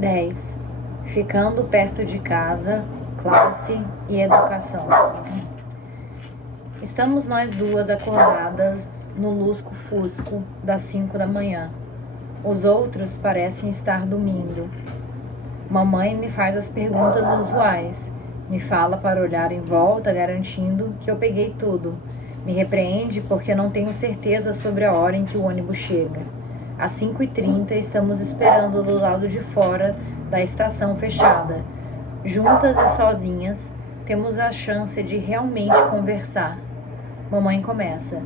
10. Ficando perto de casa, classe e educação. Estamos nós duas acordadas no lusco-fusco das 5 da manhã. Os outros parecem estar dormindo. Mamãe me faz as perguntas usuais. Me fala para olhar em volta, garantindo que eu peguei tudo. Me repreende porque não tenho certeza sobre a hora em que o ônibus chega. Às 5h30 estamos esperando do lado de fora da estação fechada. Juntas e sozinhas, temos a chance de realmente conversar. Mamãe começa,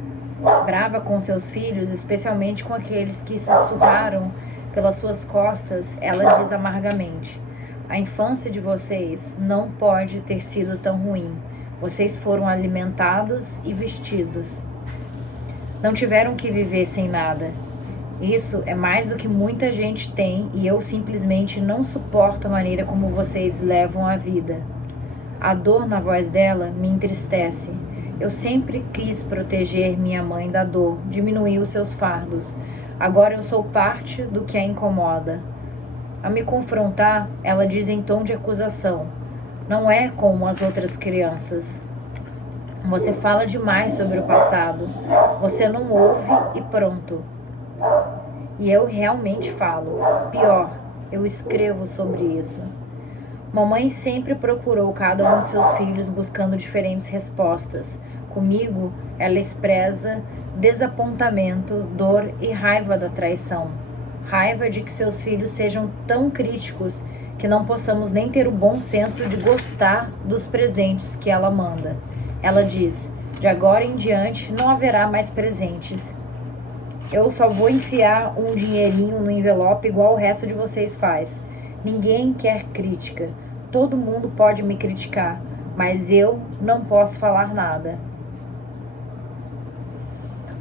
brava com seus filhos, especialmente com aqueles que sussurraram pelas suas costas. Ela diz amargamente: a infância de vocês não pode ter sido tão ruim. Vocês foram alimentados e vestidos. Não tiveram que viver sem nada. Isso é mais do que muita gente tem e eu simplesmente não suporto a maneira como vocês levam a vida. A dor na voz dela me entristece. Eu sempre quis proteger minha mãe da dor, diminuir os seus fardos. Agora eu sou parte do que a incomoda. Ao me confrontar, ela diz em tom de acusação: não é como as outras crianças. Você fala demais sobre o passado. Você não ouve e pronto. E eu realmente falo. Pior, eu escrevo sobre isso. Mamãe sempre procurou cada um de seus filhos buscando diferentes respostas. Comigo, ela expressa desapontamento, dor e raiva da traição. Raiva de que seus filhos sejam tão críticos que não possamos nem ter o bom senso de gostar dos presentes que ela manda. Ela diz: de agora em diante não haverá mais presentes. Eu só vou enfiar um dinheirinho no envelope igual o resto de vocês faz. Ninguém quer crítica. Todo mundo pode me criticar, mas eu não posso falar nada.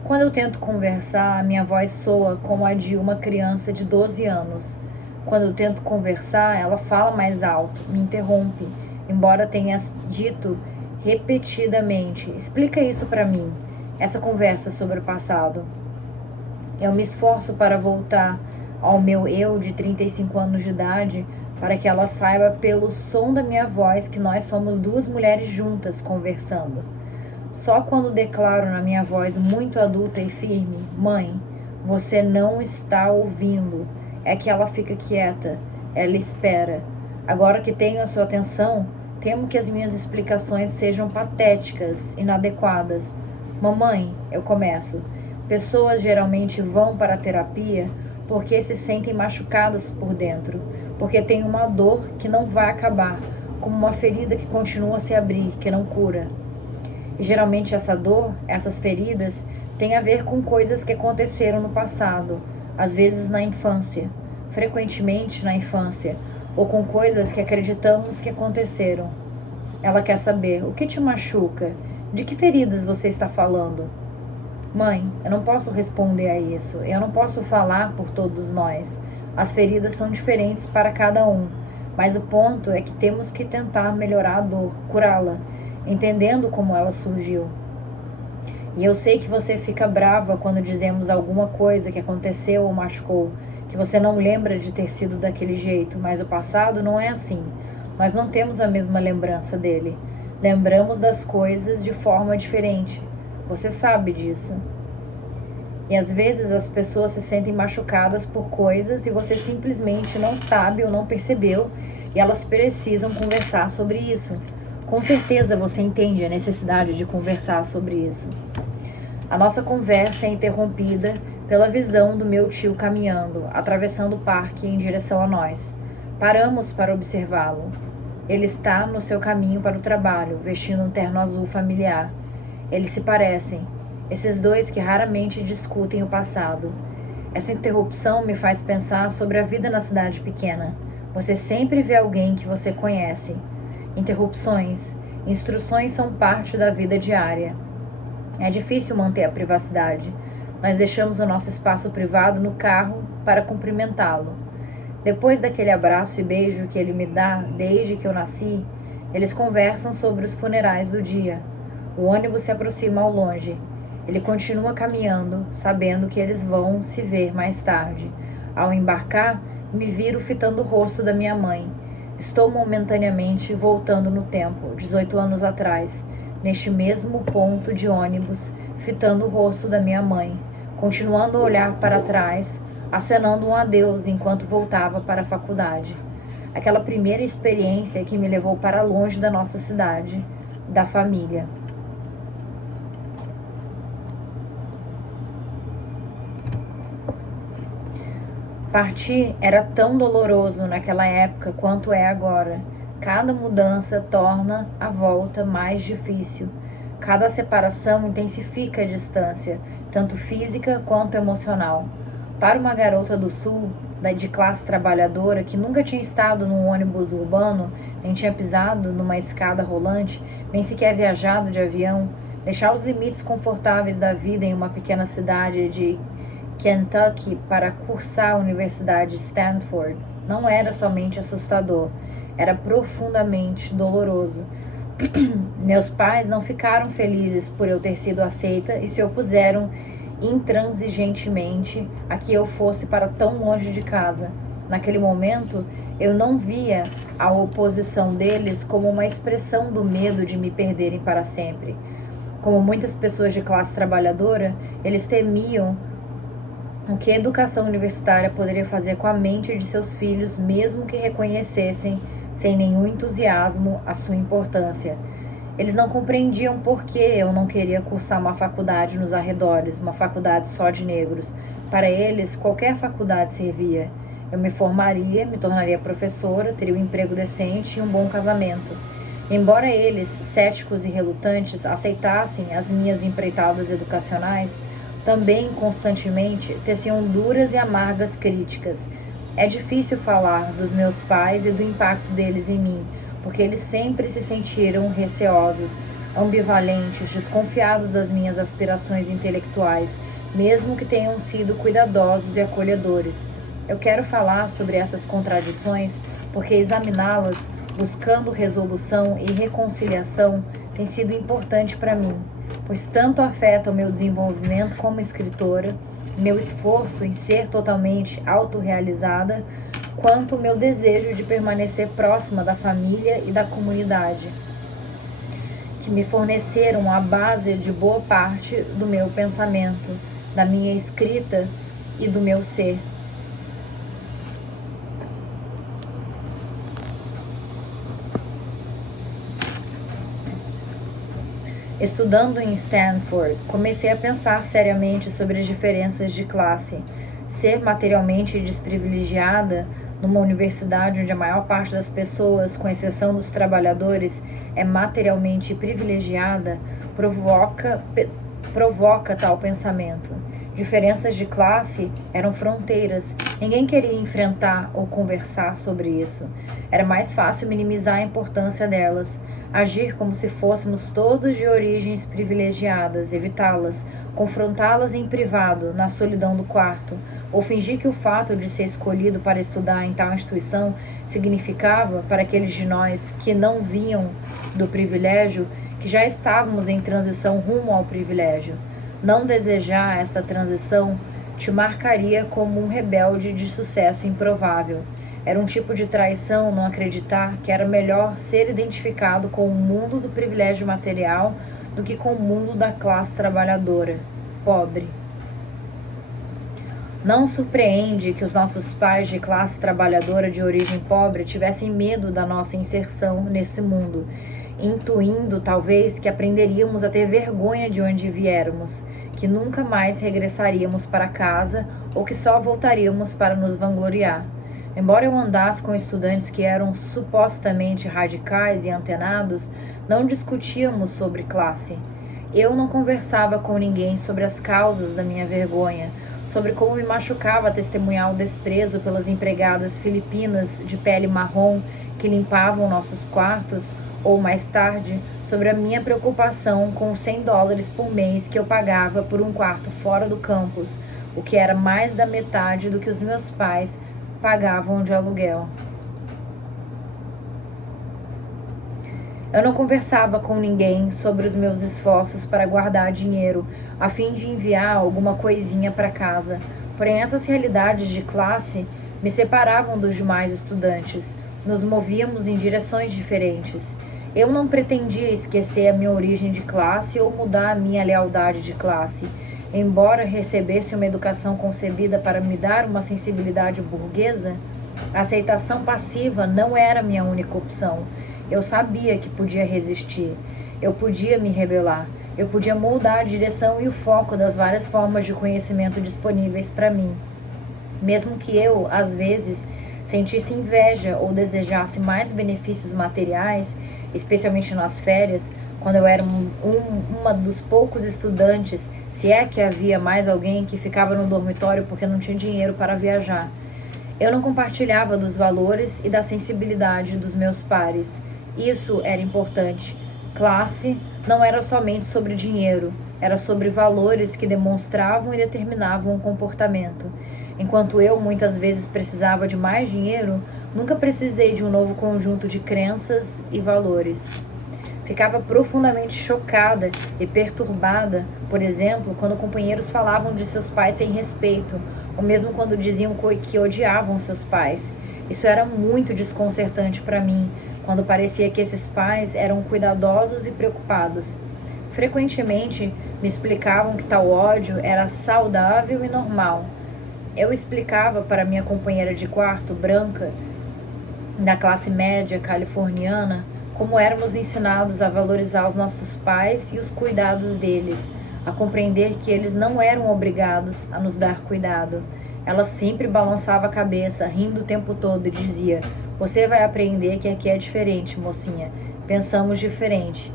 Quando eu tento conversar, a minha voz soa como a de uma criança de 12 anos. Quando eu tento conversar, ela fala mais alto, me interrompe, embora tenha dito repetidamente: explica isso para mim, essa conversa sobre o passado. Eu me esforço para voltar ao meu eu de 35 anos de idade, para que ela saiba pelo som da minha voz que nós somos duas mulheres juntas conversando. Só quando declaro na minha voz muito adulta e firme: mãe, você não está ouvindo, é que ela fica quieta, ela espera. Agora que tenho a sua atenção, temo que as minhas explicações sejam patéticas, inadequadas. Mamãe, eu começo. Pessoas geralmente vão para a terapia porque se sentem machucadas por dentro, porque têm uma dor que não vai acabar, como uma ferida que continua a se abrir, que não cura. E geralmente essa dor, essas feridas, têm a ver com coisas que aconteceram no passado, às vezes na infância, frequentemente na infância, ou com coisas que acreditamos que aconteceram. Ela quer saber: o que te machuca? De que feridas você está falando? Mãe, eu não posso responder a isso. Eu não posso falar por todos nós. As feridas são diferentes para cada um. Mas o ponto é que temos que tentar melhorar a dor, curá-la, entendendo como ela surgiu. E eu sei que você fica brava quando dizemos alguma coisa que aconteceu ou machucou, que você não lembra de ter sido daquele jeito, mas o passado não é assim. Nós não temos a mesma lembrança dele. Lembramos das coisas de forma diferente. Você sabe disso. E às vezes as pessoas se sentem machucadas por coisas e você simplesmente não sabe ou não percebeu, e elas precisam conversar sobre isso. Com certeza você entende a necessidade de conversar sobre isso. A nossa conversa é interrompida pela visão do meu tio caminhando, atravessando o parque em direção a nós. Paramos para observá-lo. Ele está no seu caminho para o trabalho, vestindo um terno azul familiar. Eles se parecem, esses dois que raramente discutem o passado. Essa interrupção me faz pensar sobre a vida na cidade pequena. Você sempre vê alguém que você conhece. Interrupções, instruções são parte da vida diária. É difícil manter a privacidade. Nós deixamos o nosso espaço privado no carro para cumprimentá-lo. Depois daquele abraço e beijo que ele me dá desde que eu nasci, eles conversam sobre os funerais do dia. O ônibus se aproxima ao longe. Ele continua caminhando, sabendo que eles vão se ver mais tarde. Ao embarcar, me viro fitando o rosto da minha mãe. Estou momentaneamente voltando no tempo, 18 anos atrás, neste mesmo ponto de ônibus, fitando o rosto da minha mãe, continuando a olhar para trás, acenando um adeus enquanto voltava para a faculdade. Aquela primeira experiência que me levou para longe da nossa cidade, da família. Partir era tão doloroso naquela época quanto é agora. Cada mudança torna a volta mais difícil. Cada separação intensifica a distância, tanto física quanto emocional. Para uma garota do sul, de classe trabalhadora, que nunca tinha estado num ônibus urbano, nem tinha pisado numa escada rolante, nem sequer viajado de avião, deixar os limites confortáveis da vida em uma pequena cidade de Kentucky para cursar a Universidade Stanford não era somente assustador, era profundamente doloroso. Meus pais não ficaram felizes por eu ter sido aceita e se opuseram intransigentemente a que eu fosse para tão longe de casa. Naquele momento, eu não via a oposição deles como uma expressão do medo de me perderem para sempre. Como muitas pessoas de classe trabalhadora, eles temiam o que a educação universitária poderia fazer com a mente de seus filhos, mesmo que reconhecessem, sem nenhum entusiasmo, a sua importância. Eles não compreendiam por que eu não queria cursar uma faculdade nos arredores, uma faculdade só de negros. Para eles, qualquer faculdade servia. Eu me formaria, me tornaria professora, teria um emprego decente e um bom casamento. Embora eles, céticos e relutantes, aceitassem as minhas empreitadas educacionais, também constantemente teciam duras e amargas críticas. É difícil falar dos meus pais e do impacto deles em mim, porque eles sempre se sentiram receosos, ambivalentes, desconfiados das minhas aspirações intelectuais, mesmo que tenham sido cuidadosos e acolhedores. Eu quero falar sobre essas contradições porque examiná-las, buscando resolução e reconciliação, tem sido importante para mim, pois tanto afeta o meu desenvolvimento como escritora, meu esforço em ser totalmente autorrealizada, quanto o meu desejo de permanecer próxima da família e da comunidade, que me forneceram a base de boa parte do meu pensamento, da minha escrita e do meu ser. Estudando em Stanford, comecei a pensar seriamente sobre as diferenças de classe. Ser materialmente desprivilegiada numa universidade onde a maior parte das pessoas, com exceção dos trabalhadores, é materialmente privilegiada, provoca tal pensamento. Diferenças de classe eram fronteiras. Ninguém queria enfrentar ou conversar sobre isso. Era mais fácil minimizar a importância delas, agir como se fôssemos todos de origens privilegiadas, evitá-las, confrontá-las em privado, na solidão do quarto, ou fingir que o fato de ser escolhido para estudar em tal instituição significava, para aqueles de nós que não vinham do privilégio, que já estávamos em transição rumo ao privilégio. Não desejar esta transição te marcaria como um rebelde de sucesso improvável. Era um tipo de traição não acreditar que era melhor ser identificado com o mundo do privilégio material do que com o mundo da classe trabalhadora, pobre. Não surpreende que os nossos pais de classe trabalhadora de origem pobre tivessem medo da nossa inserção nesse mundo, intuindo talvez que aprenderíamos a ter vergonha de onde viéramos, que nunca mais regressaríamos para casa ou que só voltaríamos para nos vangloriar. Embora eu andasse com estudantes que eram supostamente radicais e antenados, não discutíamos sobre classe. Eu não conversava com ninguém sobre as causas da minha vergonha, sobre como me machucava testemunhar o desprezo pelas empregadas filipinas de pele marrom que limpavam nossos quartos, ou mais tarde, sobre a minha preocupação com os $100 por mês que eu pagava por um quarto fora do campus, o que era mais da metade do que os meus pais pagavam de aluguel. Eu não conversava com ninguém sobre os meus esforços para guardar dinheiro, a fim de enviar alguma coisinha para casa. Porém, essas realidades de classe me separavam dos demais estudantes. Nos movíamos em direções diferentes. Eu não pretendia esquecer a minha origem de classe ou mudar a minha lealdade de classe. Embora recebesse uma educação concebida para me dar uma sensibilidade burguesa, a aceitação passiva não era minha única opção. Eu sabia que podia resistir. Eu podia me rebelar. Eu podia moldar a direção e o foco das várias formas de conhecimento disponíveis para mim. Mesmo que eu, às vezes, sentisse inveja ou desejasse mais benefícios materiais, especialmente nas férias, quando eu era uma dos poucos estudantes, se é que havia mais alguém que ficava no dormitório porque não tinha dinheiro para viajar. Eu não compartilhava dos valores e da sensibilidade dos meus pares. Isso era importante. Classe não era somente sobre dinheiro, era sobre valores que demonstravam e determinavam o comportamento. Enquanto eu muitas vezes precisava de mais dinheiro, nunca precisei de um novo conjunto de crenças e valores. Ficava profundamente chocada e perturbada, por exemplo, quando companheiros falavam de seus pais sem respeito, ou mesmo quando diziam que odiavam seus pais. Isso era muito desconcertante para mim, quando parecia que esses pais eram cuidadosos e preocupados. Frequentemente me explicavam que tal ódio era saudável e normal. Eu explicava para minha companheira de quarto, branca, da classe média californiana, como éramos ensinados a valorizar os nossos pais e os cuidados deles, a compreender que eles não eram obrigados a nos dar cuidado. Ela sempre balançava a cabeça, rindo o tempo todo, e dizia: "Você vai aprender que aqui é diferente, mocinha. Pensamos diferente."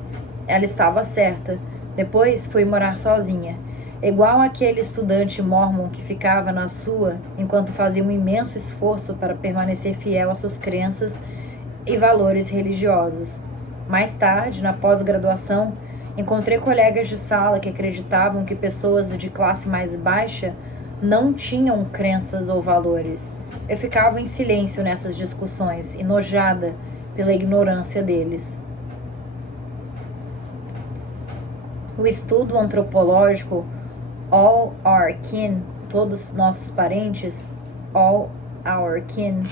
Ela estava certa. Depois fui morar sozinha. Igual aquele estudante mórmon que ficava na sua enquanto fazia um imenso esforço para permanecer fiel às suas crenças e valores religiosos. Mais tarde, na pós-graduação, encontrei colegas de sala que acreditavam que pessoas de classe mais baixa não tinham crenças ou valores. Eu ficava em silêncio nessas discussões, enojada pela ignorância deles. O estudo antropológico All Our Kin, Todos Nossos Parentes, All Our Kin,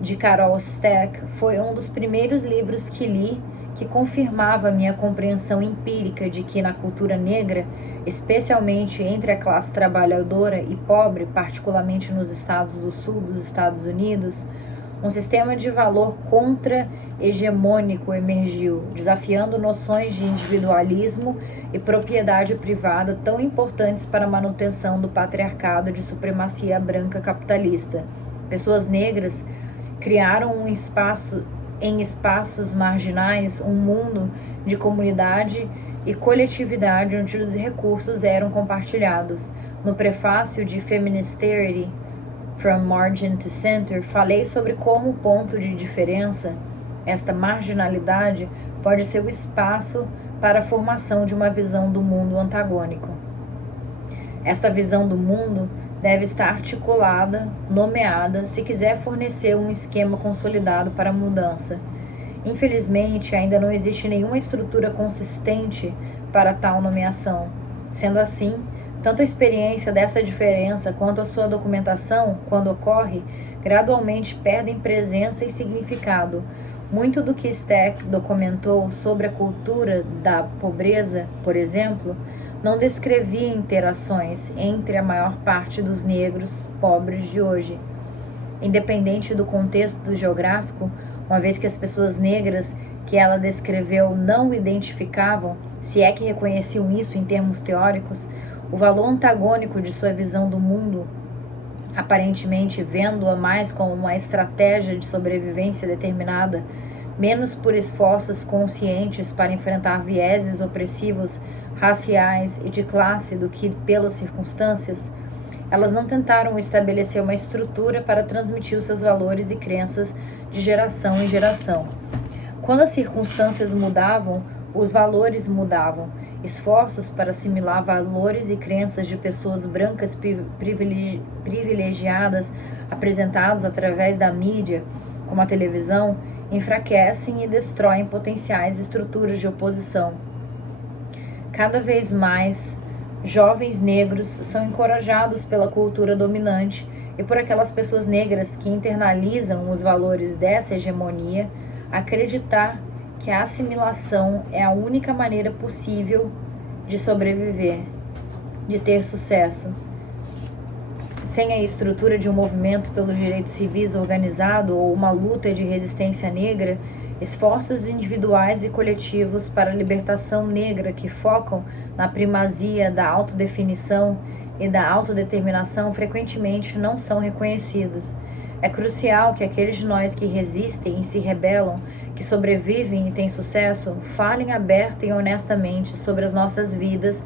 de Carol Stack, foi um dos primeiros livros que li que confirmava minha compreensão empírica de que na cultura negra, especialmente entre a classe trabalhadora e pobre, particularmente nos estados do sul dos Estados Unidos, um sistema de valor contra-hegemônico emergiu, desafiando noções de individualismo e propriedade privada tão importantes para a manutenção do patriarcado de supremacia branca capitalista. Pessoas negras criaram em espaços marginais um mundo de comunidade e coletividade onde os recursos eram compartilhados. No prefácio de Feministarity, From Margin to Center, falei sobre como o ponto de diferença, esta marginalidade, pode ser o espaço para a formação de uma visão do mundo antagônico. Esta visão do mundo deve estar articulada, nomeada, se quiser fornecer um esquema consolidado para a mudança. Infelizmente, ainda não existe nenhuma estrutura consistente para tal nomeação. Sendo assim, tanto a experiência dessa diferença quanto a sua documentação, quando ocorre, gradualmente perdem presença e significado. Muito do que Stack documentou sobre a cultura da pobreza, por exemplo, não descrevia interações entre a maior parte dos negros pobres de hoje. Independente do contexto geográfico, uma vez que as pessoas negras que ela descreveu não identificavam, se é que reconheciam isso em termos teóricos, o valor antagônico de sua visão do mundo, aparentemente vendo-a mais como uma estratégia de sobrevivência determinada, menos por esforços conscientes para enfrentar vieses opressivos raciais e de classe do que pelas circunstâncias, elas não tentaram estabelecer uma estrutura para transmitir os seus valores e crenças de geração em geração. Quando as circunstâncias mudavam, os valores mudavam. Esforços para assimilar valores e crenças de pessoas brancas privilegiadas apresentados através da mídia, como a televisão, enfraquecem e destroem potenciais estruturas de oposição. Cada vez mais, jovens negros são encorajados pela cultura dominante e por aquelas pessoas negras que internalizam os valores dessa hegemonia, acreditar que a assimilação é a única maneira possível de sobreviver, de ter sucesso. Sem a estrutura de um movimento pelos direitos civis organizado ou uma luta de resistência negra, esforços individuais e coletivos para a libertação negra que focam na primazia da autodefinição e da autodeterminação frequentemente não são reconhecidos. É crucial que aqueles de nós que resistem e se rebelam, que sobrevivem e têm sucesso, falem aberta e honestamente sobre as nossas vidas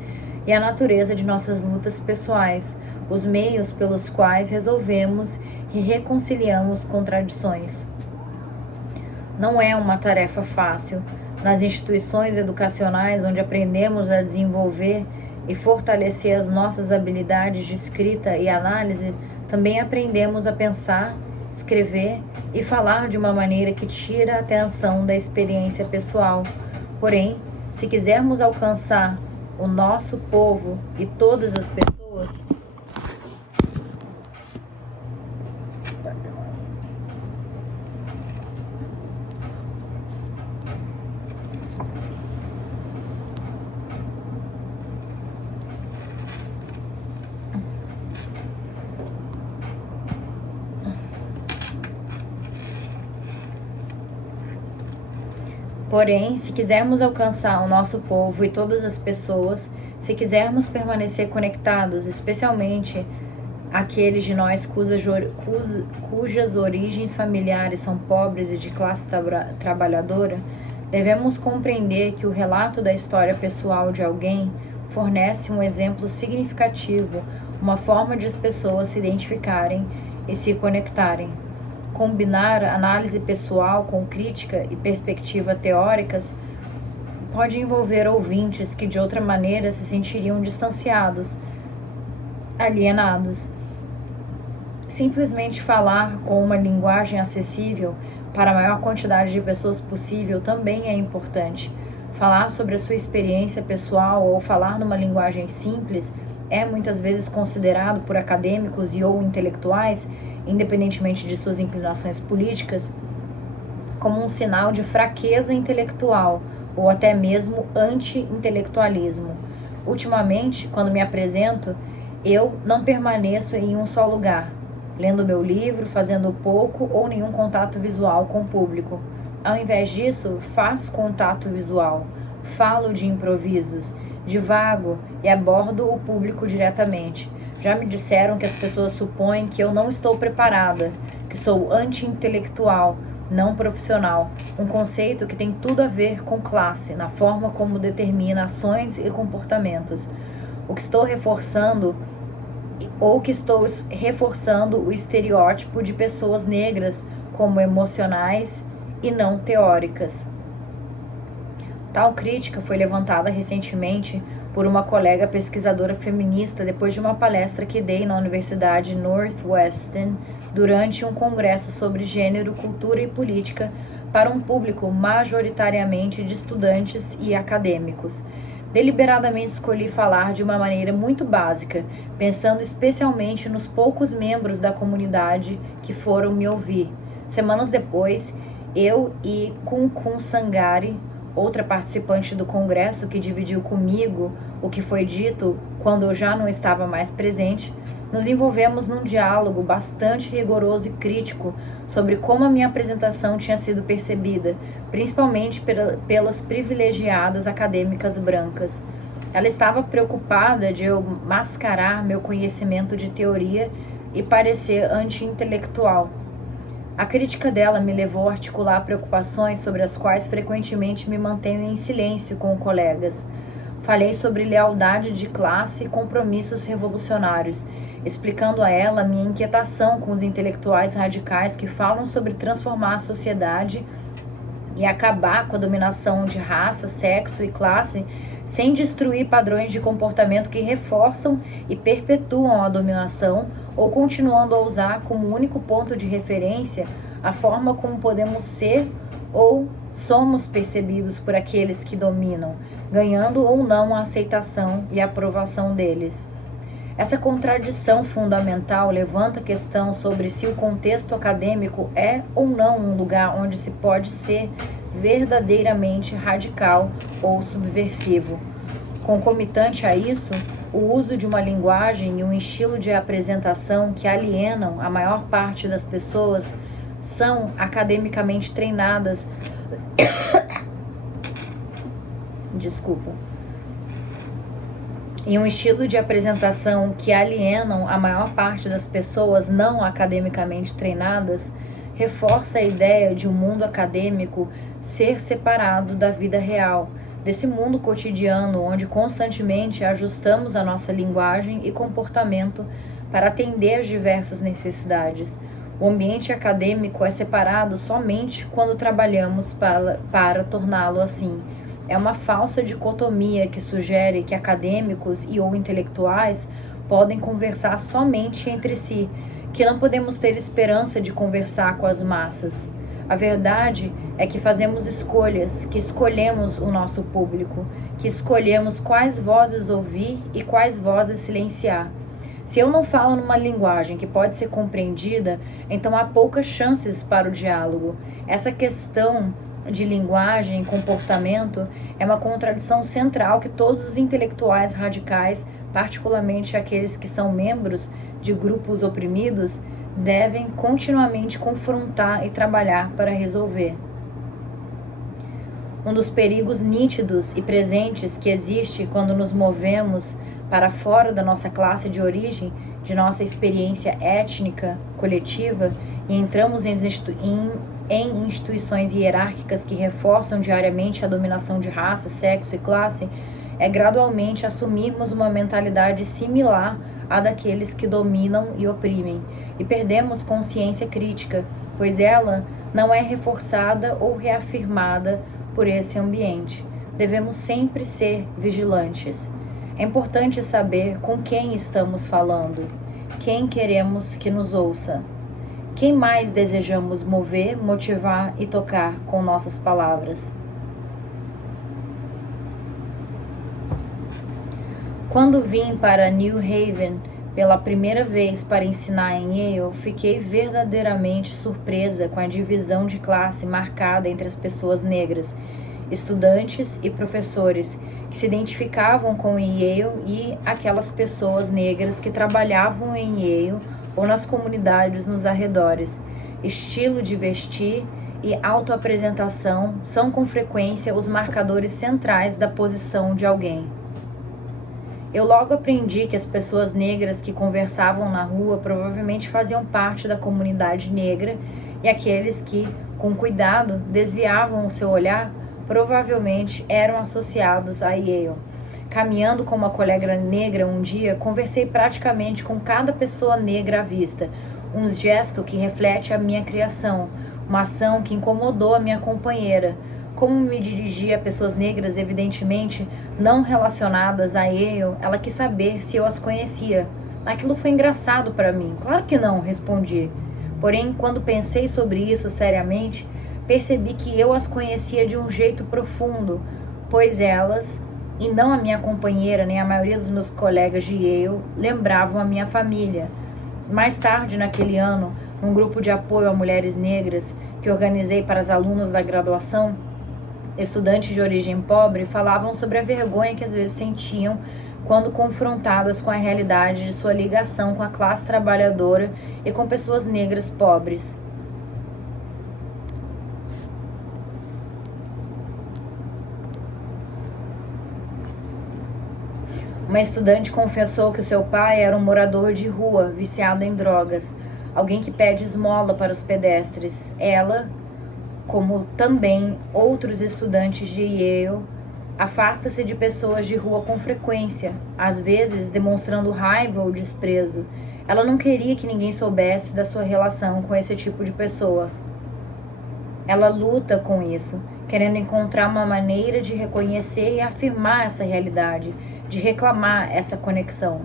e a natureza de nossas lutas pessoais, os meios pelos quais resolvemos e reconciliamos contradições. Não é uma tarefa fácil. Nas instituições educacionais onde aprendemos a desenvolver e fortalecer as nossas habilidades de escrita e análise, também aprendemos a pensar, escrever e falar de uma maneira que tira a atenção da experiência pessoal. Porém, se quisermos alcançar o nosso povo e todas as pessoas, se quisermos alcançar o nosso povo e todas as pessoas, se quisermos permanecer conectados, especialmente aqueles de nós cujas origens familiares são pobres e de classe trabalhadora, devemos compreender que o relato da história pessoal de alguém fornece um exemplo significativo, uma forma de as pessoas se identificarem e se conectarem. Combinar análise pessoal com crítica e perspectiva teóricas pode envolver ouvintes que de outra maneira se sentiriam distanciados, alienados. Simplesmente falar com uma linguagem acessível para a maior quantidade de pessoas possível também é importante. Falar sobre a sua experiência pessoal ou falar numa linguagem simples é muitas vezes considerado por acadêmicos e ou intelectuais, independentemente de suas inclinações políticas, como um sinal de fraqueza intelectual ou até mesmo anti-intelectualismo. Ultimamente, quando me apresento, eu não permaneço em um só lugar, lendo meu livro, fazendo pouco ou nenhum contato visual com o público. Ao invés disso, faço contato visual, falo de improvisos, divago e abordo o público diretamente. Já me disseram que as pessoas supõem que eu não estou preparada, que sou anti-intelectual, não profissional, um conceito que tem tudo a ver com classe, na forma como determina ações e comportamentos. O que estou reforçando o estereótipo de pessoas negras como emocionais e não teóricas. Tal crítica foi levantada recentemente por uma colega pesquisadora feminista depois de uma palestra que dei na Universidade Northwestern durante um congresso sobre gênero, cultura e política para um público majoritariamente de estudantes e acadêmicos. Deliberadamente escolhi falar de uma maneira muito básica, pensando especialmente nos poucos membros da comunidade que foram me ouvir. Semanas depois, eu e Kunkun Sangari, outra participante do congresso que dividiu comigo o que foi dito quando eu já não estava mais presente, nos envolvemos num diálogo bastante rigoroso e crítico sobre como a minha apresentação tinha sido percebida, principalmente pelas privilegiadas acadêmicas brancas. Ela estava preocupada de eu mascarar meu conhecimento de teoria e parecer anti-intelectual. A crítica dela me levou a articular preocupações sobre as quais frequentemente me mantenho em silêncio com colegas. Falei sobre lealdade de classe e compromissos revolucionários, explicando a ela minha inquietação com os intelectuais radicais que falam sobre transformar a sociedade e acabar com a dominação de raça, sexo e classe, sem destruir padrões de comportamento que reforçam e perpetuam a dominação, ou continuando a usar como único ponto de referência a forma como podemos ser ou somos percebidos por aqueles que dominam, ganhando ou não a aceitação e a aprovação deles. Essa contradição fundamental levanta a questão sobre se o contexto acadêmico é ou não um lugar onde se pode ser verdadeiramente radical ou subversivo. Concomitante a isso, o uso de uma linguagem e um estilo de apresentação que alienam a maior parte das pessoas são academicamente treinadas. Desculpa. E um estilo de apresentação que alienam a maior parte das pessoas não academicamente treinadas reforça a ideia de um mundo acadêmico ser separado da vida real, desse mundo cotidiano onde constantemente ajustamos a nossa linguagem e comportamento para atender às diversas necessidades. O ambiente acadêmico é separado somente quando trabalhamos para torná-lo assim. É uma falsa dicotomia que sugere que acadêmicos e ou intelectuais podem conversar somente entre si, que não podemos ter esperança de conversar com as massas. A verdade é que fazemos escolhas, que escolhemos o nosso público, que escolhemos quais vozes ouvir e quais vozes silenciar. Se eu não falo numa linguagem que pode ser compreendida, então há poucas chances para o diálogo. Essa questão de linguagem e comportamento é uma contradição central que todos os intelectuais radicais, particularmente aqueles que são membros de grupos oprimidos, devem continuamente confrontar e trabalhar para resolver. Um dos perigos nítidos e presentes que existe quando nos movemos para fora da nossa classe de origem, de nossa experiência étnica coletiva, e entramos em instituições hierárquicas que reforçam diariamente a dominação de raça, sexo e classe, é gradualmente assumirmos uma mentalidade similar à daqueles que dominam e oprimem, e perdemos consciência crítica, pois ela não é reforçada ou reafirmada por esse ambiente. Devemos sempre ser vigilantes. É importante saber com quem estamos falando, quem queremos que nos ouça, quem mais desejamos mover, motivar e tocar com nossas palavras. Quando vim para New Haven pela primeira vez para ensinar em Yale, fiquei verdadeiramente surpresa com a divisão de classe marcada entre as pessoas negras, estudantes e professores, que se identificavam com Yale e aquelas pessoas negras que trabalhavam em Yale ou nas comunidades nos arredores. Estilo de vestir e autoapresentação são com frequência os marcadores centrais da posição de alguém. Eu logo aprendi que as pessoas negras que conversavam na rua provavelmente faziam parte da comunidade negra e aqueles que, com cuidado, desviavam o seu olhar provavelmente eram associados a Yale. Caminhando com uma colega negra um dia, conversei praticamente com cada pessoa negra à vista, um gesto que reflete a minha criação, uma ação que incomodou a minha companheira. Como me dirigia a pessoas negras evidentemente não relacionadas a Yale, ela quis saber se eu as conhecia. Aquilo foi engraçado para mim. Claro que não, respondi. Porém, quando pensei sobre isso seriamente, percebi que eu as conhecia de um jeito profundo, pois elas, e não a minha companheira nem a maioria dos meus colegas de Yale, lembravam a minha família. Mais tarde naquele ano, num grupo de apoio a mulheres negras que organizei para as alunas da graduação, estudantes de origem pobre falavam sobre a vergonha que às vezes sentiam quando confrontadas com a realidade de sua ligação com a classe trabalhadora e com pessoas negras pobres. Uma estudante confessou que o seu pai era um morador de rua, viciado em drogas, alguém que pede esmola para os pedestres. Ela, como também outros estudantes de Yale, afasta-se de pessoas de rua com frequência, às vezes demonstrando raiva ou desprezo. Ela não queria que ninguém soubesse da sua relação com esse tipo de pessoa. Ela luta com isso, querendo encontrar uma maneira de reconhecer e afirmar essa realidade, de reclamar essa conexão.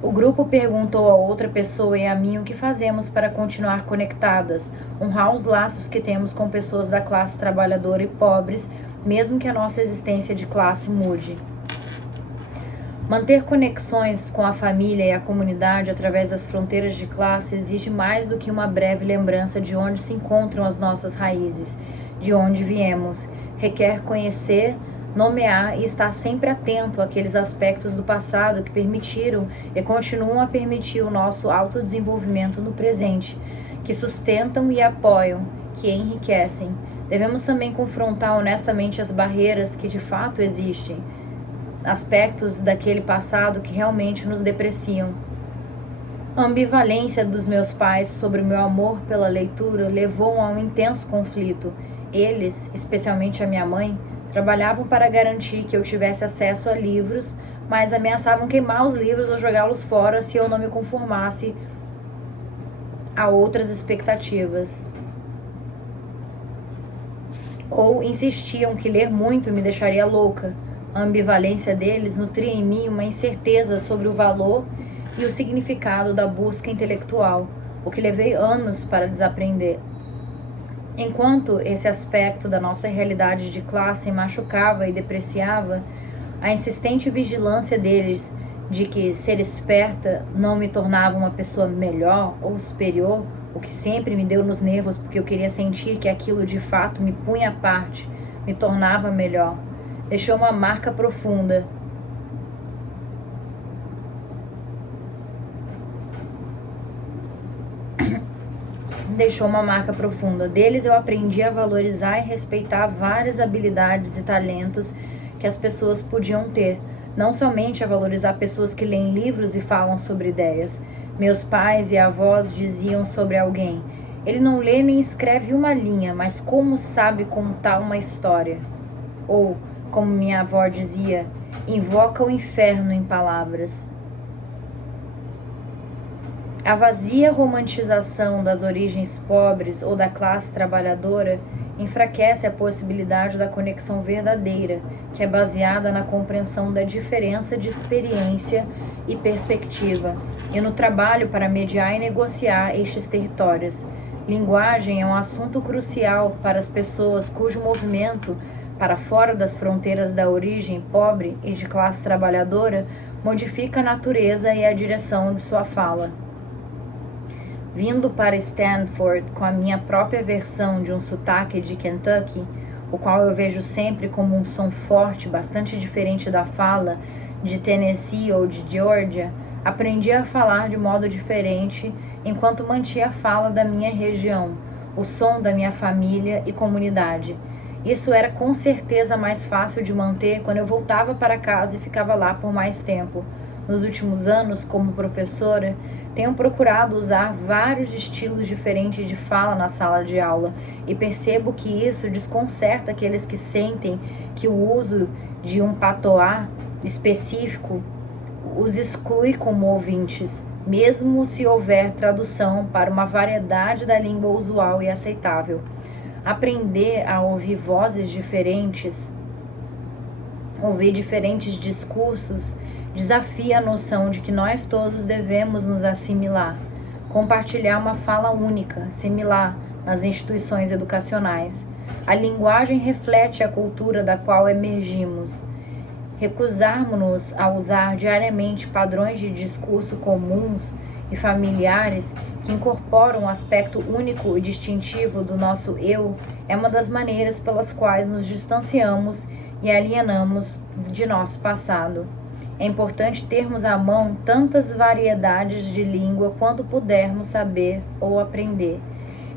O grupo perguntou a outra pessoa e a mim o que fazemos para continuar conectadas, honrar os laços que temos com pessoas da classe trabalhadora e pobres, mesmo que a nossa existência de classe mude. Manter conexões com a família e a comunidade através das fronteiras de classe exige mais do que uma breve lembrança de onde se encontram as nossas raízes, de onde viemos. Requer conhecer, nomear e estar sempre atento àqueles aspectos do passado que permitiram e continuam a permitir o nosso autodesenvolvimento no presente, que sustentam e apoiam, que enriquecem. Devemos também confrontar honestamente as barreiras que de fato existem, aspectos daquele passado que realmente nos depreciam. A ambivalência dos meus pais sobre o meu amor pela leitura levou a um intenso conflito. Eles, especialmente a minha mãe, trabalhavam para garantir que eu tivesse acesso a livros, mas ameaçavam queimar os livros ou jogá-los fora se eu não me conformasse a outras expectativas. Ou insistiam que ler muito me deixaria louca. A ambivalência deles nutria em mim uma incerteza sobre o valor e o significado da busca intelectual, o que levei anos para desaprender. Enquanto esse aspecto da nossa realidade de classe machucava e depreciava, a insistente vigilância deles de que ser esperta não me tornava uma pessoa melhor ou superior, o que sempre me deu nos nervos porque eu queria sentir que aquilo de fato me punha à parte, me tornava melhor. Deixou uma marca profunda. Deles eu aprendi a valorizar e respeitar várias habilidades e talentos que as pessoas podiam ter. Não somente a valorizar pessoas que leem livros e falam sobre ideias. Meus pais e avós diziam sobre alguém: ele não lê nem escreve uma linha, mas como sabe contar uma história? Ou, como minha avó dizia, invoca o inferno em palavras. A vazia romantização das origens pobres ou da classe trabalhadora enfraquece a possibilidade da conexão verdadeira, que é baseada na compreensão da diferença de experiência e perspectiva, e no trabalho para mediar e negociar estes territórios. Linguagem é um assunto crucial para as pessoas cujo movimento para fora das fronteiras da origem pobre e de classe trabalhadora modifica a natureza e a direção de sua fala. Vindo para Stanford com a minha própria versão de um sotaque de Kentucky, o qual eu vejo sempre como um som forte, bastante diferente da fala de Tennessee ou de Georgia, aprendi a falar de modo diferente enquanto mantinha a fala da minha região, o som da minha família e comunidade. Isso era com certeza mais fácil de manter quando eu voltava para casa e ficava lá por mais tempo. Nos últimos anos, como professora, tenho procurado usar vários estilos diferentes de fala na sala de aula e percebo que isso desconcerta aqueles que sentem que o uso de um patois específico os exclui como ouvintes, mesmo se houver tradução para uma variedade da língua usual e aceitável. Aprender a ouvir vozes diferentes, ouvir diferentes discursos, desafia a noção de que nós todos devemos nos assimilar, compartilhar uma fala única, similar nas instituições educacionais. A linguagem reflete a cultura da qual emergimos. Recusarmos-nos a usar diariamente padrões de discurso comuns e familiares que incorporam um aspecto único e distintivo do nosso eu é uma das maneiras pelas quais nos distanciamos e alienamos de nosso passado. É importante termos à mão tantas variedades de língua quanto pudermos saber ou aprender.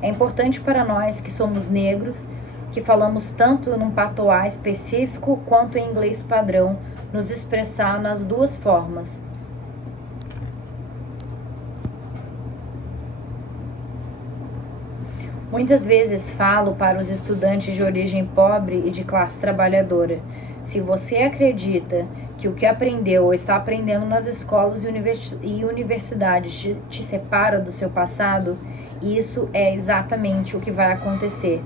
É importante para nós que somos negros, que falamos tanto num patois específico quanto em inglês padrão, nos expressar nas duas formas. Muitas vezes falo para os estudantes de origem pobre e de classe trabalhadora: se você acredita que o que aprendeu ou está aprendendo nas escolas e universidades te separa do seu passado, isso é exatamente o que vai acontecer.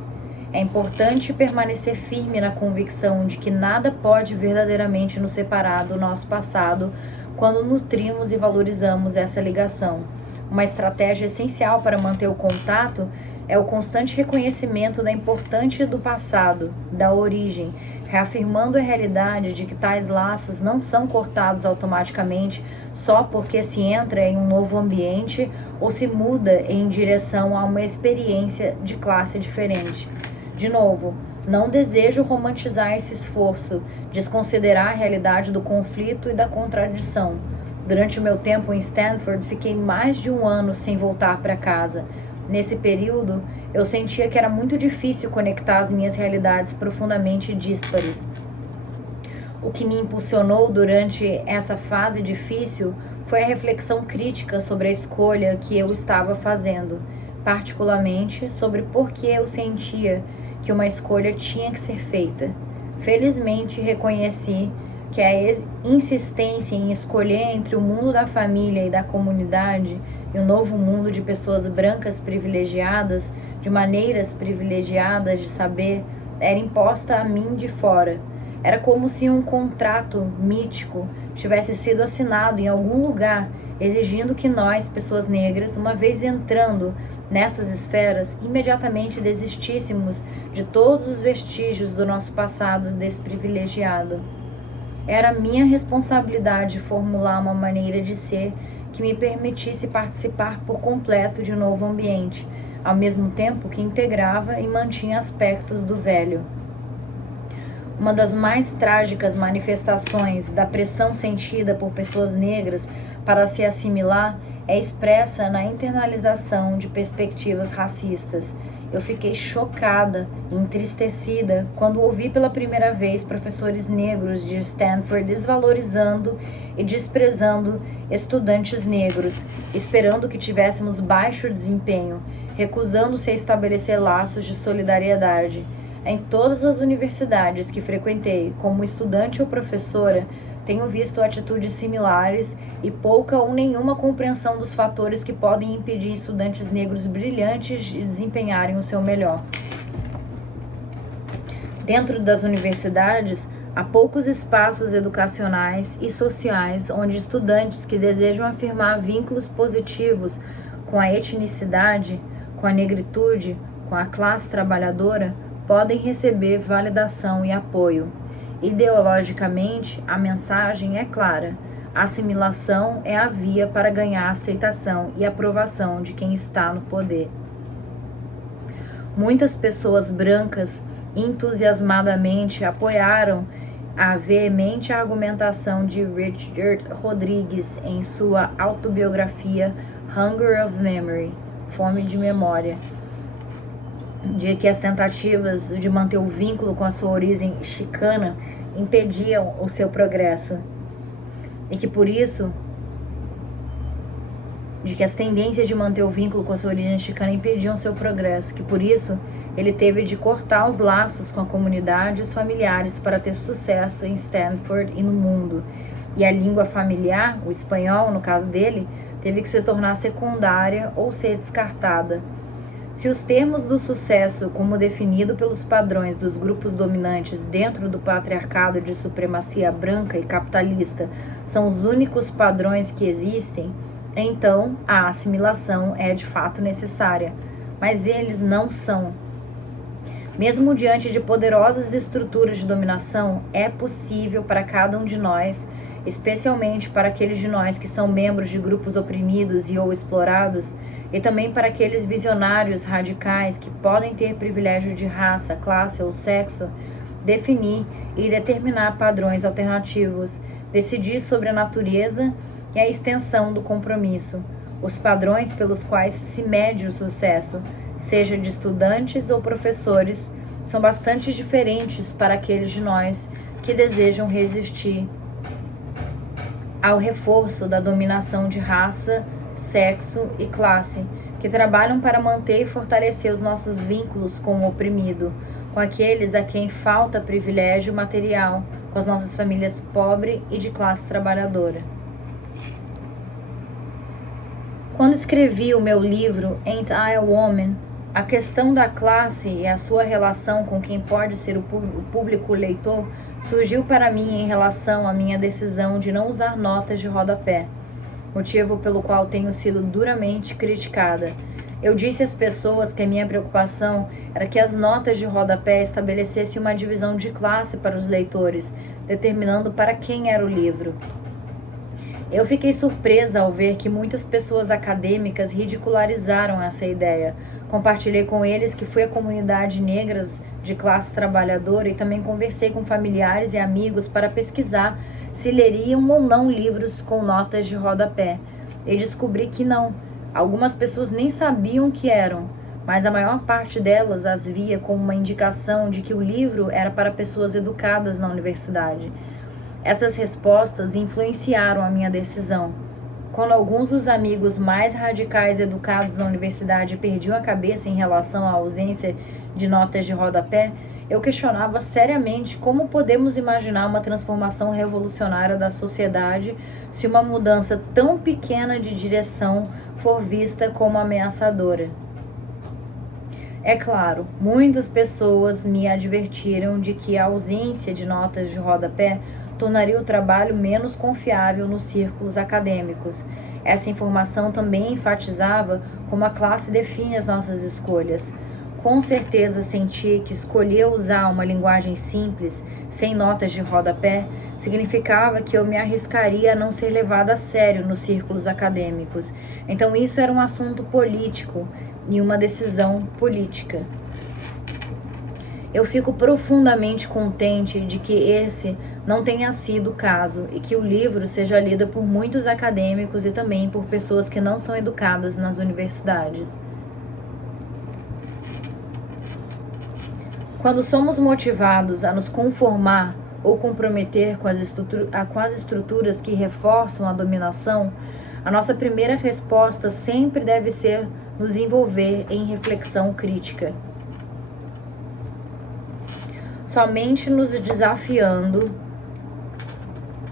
É importante permanecer firme na convicção de que nada pode verdadeiramente nos separar do nosso passado quando nutrimos e valorizamos essa ligação. Uma estratégia essencial para manter o contato é o constante reconhecimento da importância do passado, da origem, reafirmando a realidade de que tais laços não são cortados automaticamente só porque se entra em um novo ambiente ou se muda em direção a uma experiência de classe diferente. De novo, não desejo romantizar esse esforço, desconsiderar a realidade do conflito e da contradição. Durante o meu tempo em Stanford, fiquei mais de um ano sem voltar para casa. Nesse período, eu sentia que era muito difícil conectar as minhas realidades profundamente díspares. O que me impulsionou durante essa fase difícil foi a reflexão crítica sobre a escolha que eu estava fazendo, particularmente sobre por que eu sentia que uma escolha tinha que ser feita. Felizmente, reconheci que a insistência em escolher entre o mundo da família e da comunidade e o novo mundo de pessoas brancas privilegiadas, de maneiras privilegiadas de saber, era imposta a mim de fora. Era como se um contrato mítico tivesse sido assinado em algum lugar, exigindo que nós, pessoas negras, uma vez entrando nessas esferas, imediatamente desistíssemos de todos os vestígios do nosso passado desprivilegiado. Era minha responsabilidade formular uma maneira de ser que me permitisse participar por completo de um novo ambiente, ao mesmo tempo que integrava e mantinha aspectos do velho. Uma das mais trágicas manifestações da pressão sentida por pessoas negras para se assimilar é expressa na internalização de perspectivas racistas. Eu fiquei chocada e entristecida quando ouvi pela primeira vez professores negros de Stanford desvalorizando e desprezando estudantes negros, esperando que tivéssemos baixo desempenho, recusando-se a estabelecer laços de solidariedade. Em todas as universidades que frequentei, como estudante ou professora, tenho visto atitudes similares e pouca ou nenhuma compreensão dos fatores que podem impedir estudantes negros brilhantes de desempenharem o seu melhor. Dentro das universidades, há poucos espaços educacionais e sociais onde estudantes que desejam afirmar vínculos positivos com a etnicidade, com a negritude, com a classe trabalhadora, podem receber validação e apoio. Ideologicamente, a mensagem é clara. A assimilação é a via para ganhar aceitação e aprovação de quem está no poder. Muitas pessoas brancas entusiasmadamente apoiaram a veemente argumentação de Richard Rodrigues em sua autobiografia Hunger of Memory, Fome de Memória, de que as tentativas de manter o vínculo com a sua origem chicana impediam o seu progresso e que por isso, de que as tendências de manter o vínculo com a sua origem chicana impediam o seu progresso, que por isso ele teve de cortar os laços com a comunidade e os familiares para ter sucesso em Stanford e no mundo. E a língua familiar, o espanhol no caso dele, teve que se tornar secundária ou ser descartada. Se os termos do sucesso, como definido pelos padrões dos grupos dominantes dentro do patriarcado de supremacia branca e capitalista, são os únicos padrões que existem, então a assimilação é de fato necessária, mas eles não são. Mesmo diante de poderosas estruturas de dominação, é possível para cada um de nós, especialmente para aqueles de nós que são membros de grupos oprimidos e ou explorados, e também para aqueles visionários radicais que podem ter privilégio de raça, classe ou sexo, definir e determinar padrões alternativos, decidir sobre a natureza e a extensão do compromisso, os padrões pelos quais se mede o sucesso, seja de estudantes ou professores, são bastante diferentes para aqueles de nós que desejam resistir ao reforço da dominação de raça, sexo e classe, que trabalham para manter e fortalecer os nossos vínculos com o oprimido, com aqueles a quem falta privilégio material, com as nossas famílias pobres e de classe trabalhadora. Quando escrevi o meu livro Ain't I a Woman, a questão da classe e a sua relação com quem pode ser o público leitor surgiu para mim em relação à minha decisão de não usar notas de rodapé, motivo pelo qual tenho sido duramente criticada. Eu disse às pessoas que a minha preocupação era que as notas de rodapé estabelecessem uma divisão de classe para os leitores, determinando para quem era o livro. Eu fiquei surpresa ao ver que muitas pessoas acadêmicas ridicularizaram essa ideia. Compartilhei com eles que fui à comunidade negras de classe trabalhadora e também conversei com familiares e amigos para pesquisar se leriam ou não livros com notas de rodapé. E descobri que não. Algumas pessoas nem sabiam o que eram, mas a maior parte delas as via como uma indicação de que o livro era para pessoas educadas na universidade. Essas respostas influenciaram a minha decisão. Quando alguns dos amigos mais radicais educados na universidade perdiam a cabeça em relação à ausência de notas de rodapé, eu questionava seriamente como podemos imaginar uma transformação revolucionária da sociedade se uma mudança tão pequena de direção for vista como ameaçadora. É claro, muitas pessoas me advertiram de que a ausência de notas de rodapé tornaria o trabalho menos confiável nos círculos acadêmicos. Essa informação também enfatizava como a classe define as nossas escolhas. Com certeza senti que escolher usar uma linguagem simples, sem notas de rodapé, significava que eu me arriscaria a não ser levada a sério nos círculos acadêmicos. Então isso era um assunto político e uma decisão política. Eu fico profundamente contente de que esse não tenha sido o caso e que o livro seja lido por muitos acadêmicos e também por pessoas que não são educadas nas universidades. Quando somos motivados a nos conformar ou comprometer com as estruturas que reforçam a dominação, a nossa primeira resposta sempre deve ser nos envolver em reflexão crítica. Somente nos desafiando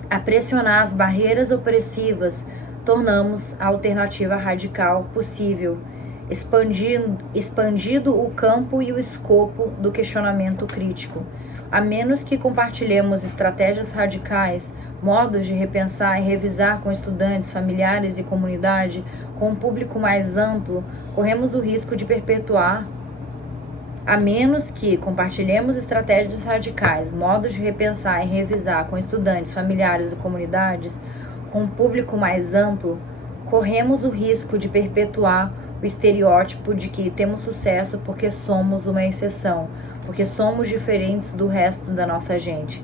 a pressionar as barreiras opressivas, tornamos a alternativa radical possível, expandido o campo e o escopo do questionamento crítico. A menos que compartilhemos estratégias radicais, modos de repensar e revisar com estudantes, familiares e comunidade, com um público mais amplo, corremos o risco de perpetuar. A menos que compartilhemos estratégias radicais, modos de repensar e revisar com estudantes, familiares e comunidades, com um público mais amplo, corremos o risco de perpetuar o estereótipo de que temos sucesso porque somos uma exceção, porque somos diferentes do resto da nossa gente.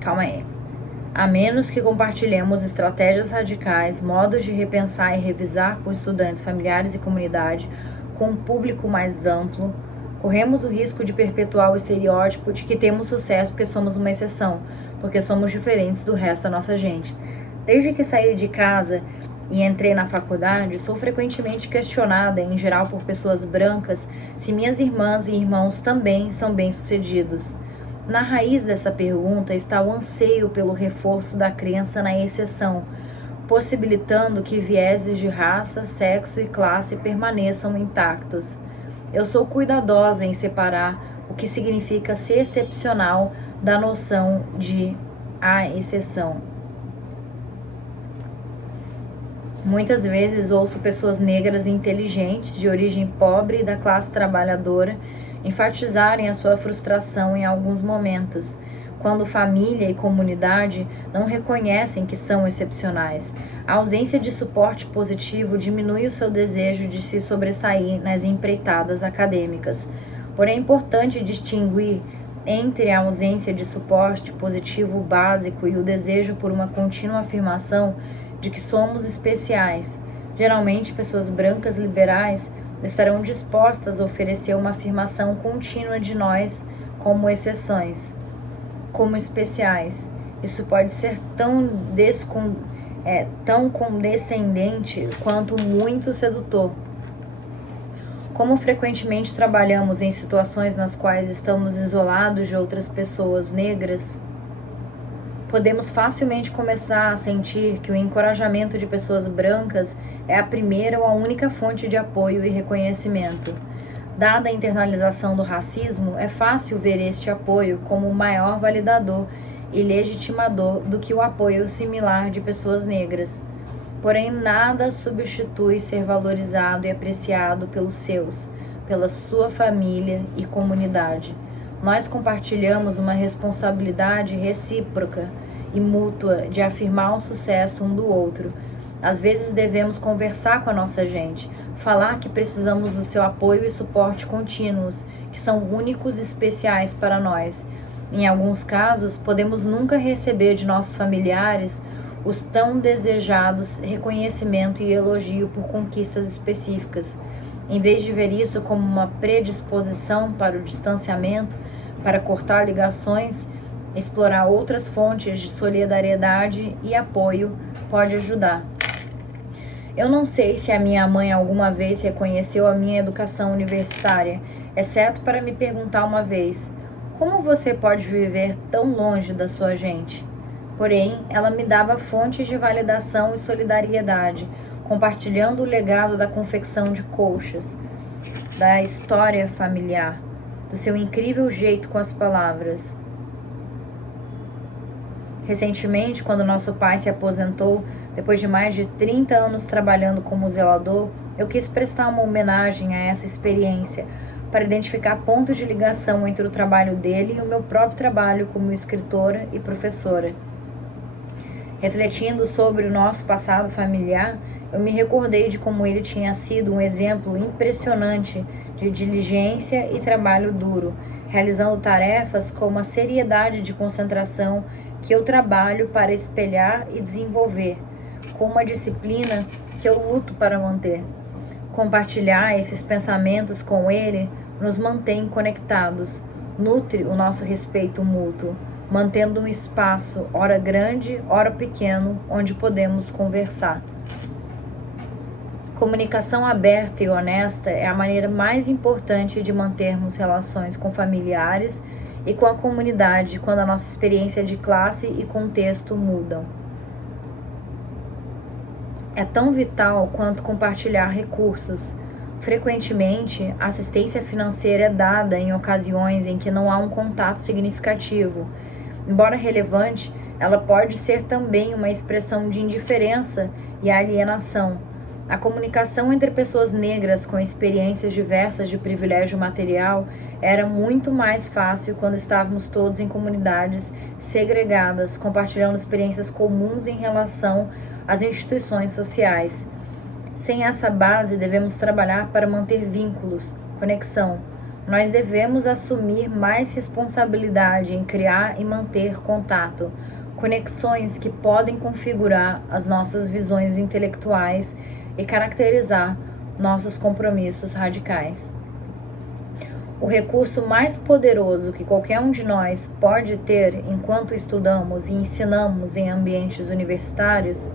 Calma aí. A menos que compartilhemos estratégias radicais, modos de repensar e revisar com estudantes, familiares e comunidade, com um público mais amplo, corremos o risco de perpetuar o estereótipo de que temos sucesso porque somos uma exceção, porque somos diferentes do resto da nossa gente. Desde que saí de casa e entrei na faculdade, sou frequentemente questionada, em geral por pessoas brancas, se minhas irmãs e irmãos também são bem-sucedidos. Na raiz dessa pergunta está o anseio pelo reforço da crença na exceção, possibilitando que vieses de raça, sexo e classe permaneçam intactos. Eu sou cuidadosa em separar o que significa ser excepcional da noção de a exceção. Muitas vezes ouço pessoas negras e inteligentes, de origem pobre e da classe trabalhadora, enfatizarem a sua frustração em alguns momentos, quando família e comunidade não reconhecem que são excepcionais. A ausência de suporte positivo diminui o seu desejo de se sobressair nas empreitadas acadêmicas. Porém, é importante distinguir entre a ausência de suporte positivo básico e o desejo por uma contínua afirmação de que somos especiais. Geralmente, pessoas brancas liberais estarão dispostas a oferecer uma afirmação contínua de nós como exceções, como especiais. Isso pode ser tão condescendente quanto muito sedutor. Como frequentemente trabalhamos em situações nas quais estamos isolados de outras pessoas negras, podemos facilmente começar a sentir que o encorajamento de pessoas brancas é a primeira ou a única fonte de apoio e reconhecimento. Dada a internalização do racismo, é fácil ver este apoio como o maior validador e legitimador do que o apoio similar de pessoas negras. Porém, nada substitui ser valorizado e apreciado pelos seus, pela sua família e comunidade. Nós compartilhamos uma responsabilidade recíproca e mútua de afirmar o sucesso um do outro. Às vezes devemos conversar com a nossa gente, falar que precisamos do seu apoio e suporte contínuos, que são únicos e especiais para nós. Em alguns casos, podemos nunca receber de nossos familiares os tão desejados reconhecimento e elogio por conquistas específicas. Em vez de ver isso como uma predisposição para o distanciamento, para cortar ligações, explorar outras fontes de solidariedade e apoio pode ajudar. Eu não sei se a minha mãe alguma vez reconheceu a minha educação universitária, exceto para me perguntar uma vez: como você pode viver tão longe da sua gente? Porém, ela me dava fontes de validação e solidariedade, compartilhando o legado da confecção de colchas, da história familiar, do seu incrível jeito com as palavras. Recentemente, quando nosso pai se aposentou, depois de mais de 30 anos trabalhando como zelador, eu quis prestar uma homenagem a essa experiência, para identificar pontos de ligação entre o trabalho dele e o meu próprio trabalho como escritora e professora. Refletindo sobre o nosso passado familiar, eu me recordei de como ele tinha sido um exemplo impressionante de diligência e trabalho duro, realizando tarefas com uma seriedade de concentração que eu trabalho para espelhar e desenvolver, com uma disciplina que eu luto para manter. Compartilhar esses pensamentos com ele nos mantém conectados, nutre o nosso respeito mútuo, mantendo um espaço, ora grande, ora pequeno, onde podemos conversar. Comunicação aberta e honesta é a maneira mais importante de mantermos relações com familiares e com a comunidade quando a nossa experiência de classe e contexto mudam. É tão vital quanto compartilhar recursos. Frequentemente, a assistência financeira é dada em ocasiões em que não há um contato significativo. Embora relevante, ela pode ser também uma expressão de indiferença e alienação. A comunicação entre pessoas negras com experiências diversas de privilégio material era muito mais fácil quando estávamos todos em comunidades segregadas, compartilhando experiências comuns em relação às instituições sociais. Sem essa base, devemos trabalhar para manter vínculos, conexão. Nós devemos assumir mais responsabilidade em criar e manter contato, conexões que podem configurar as nossas visões intelectuais e caracterizar nossos compromissos radicais. O recurso mais poderoso que qualquer um de nós pode ter enquanto estudamos e ensinamos em ambientes universitários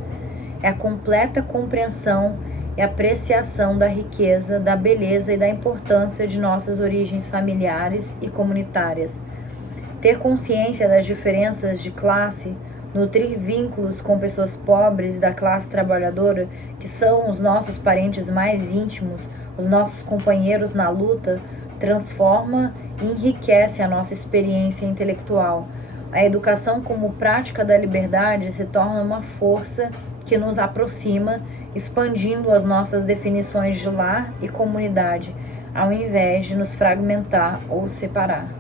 é a completa compreensão e apreciação da riqueza, da beleza e da importância de nossas origens familiares e comunitárias. Ter consciência das diferenças de classe, nutrir vínculos com pessoas pobres da classe trabalhadora, que são os nossos parentes mais íntimos, os nossos companheiros na luta, transforma e enriquece a nossa experiência intelectual. A educação como prática da liberdade se torna uma força que nos aproxima, expandindo as nossas definições de lar e comunidade, ao invés de nos fragmentar ou separar.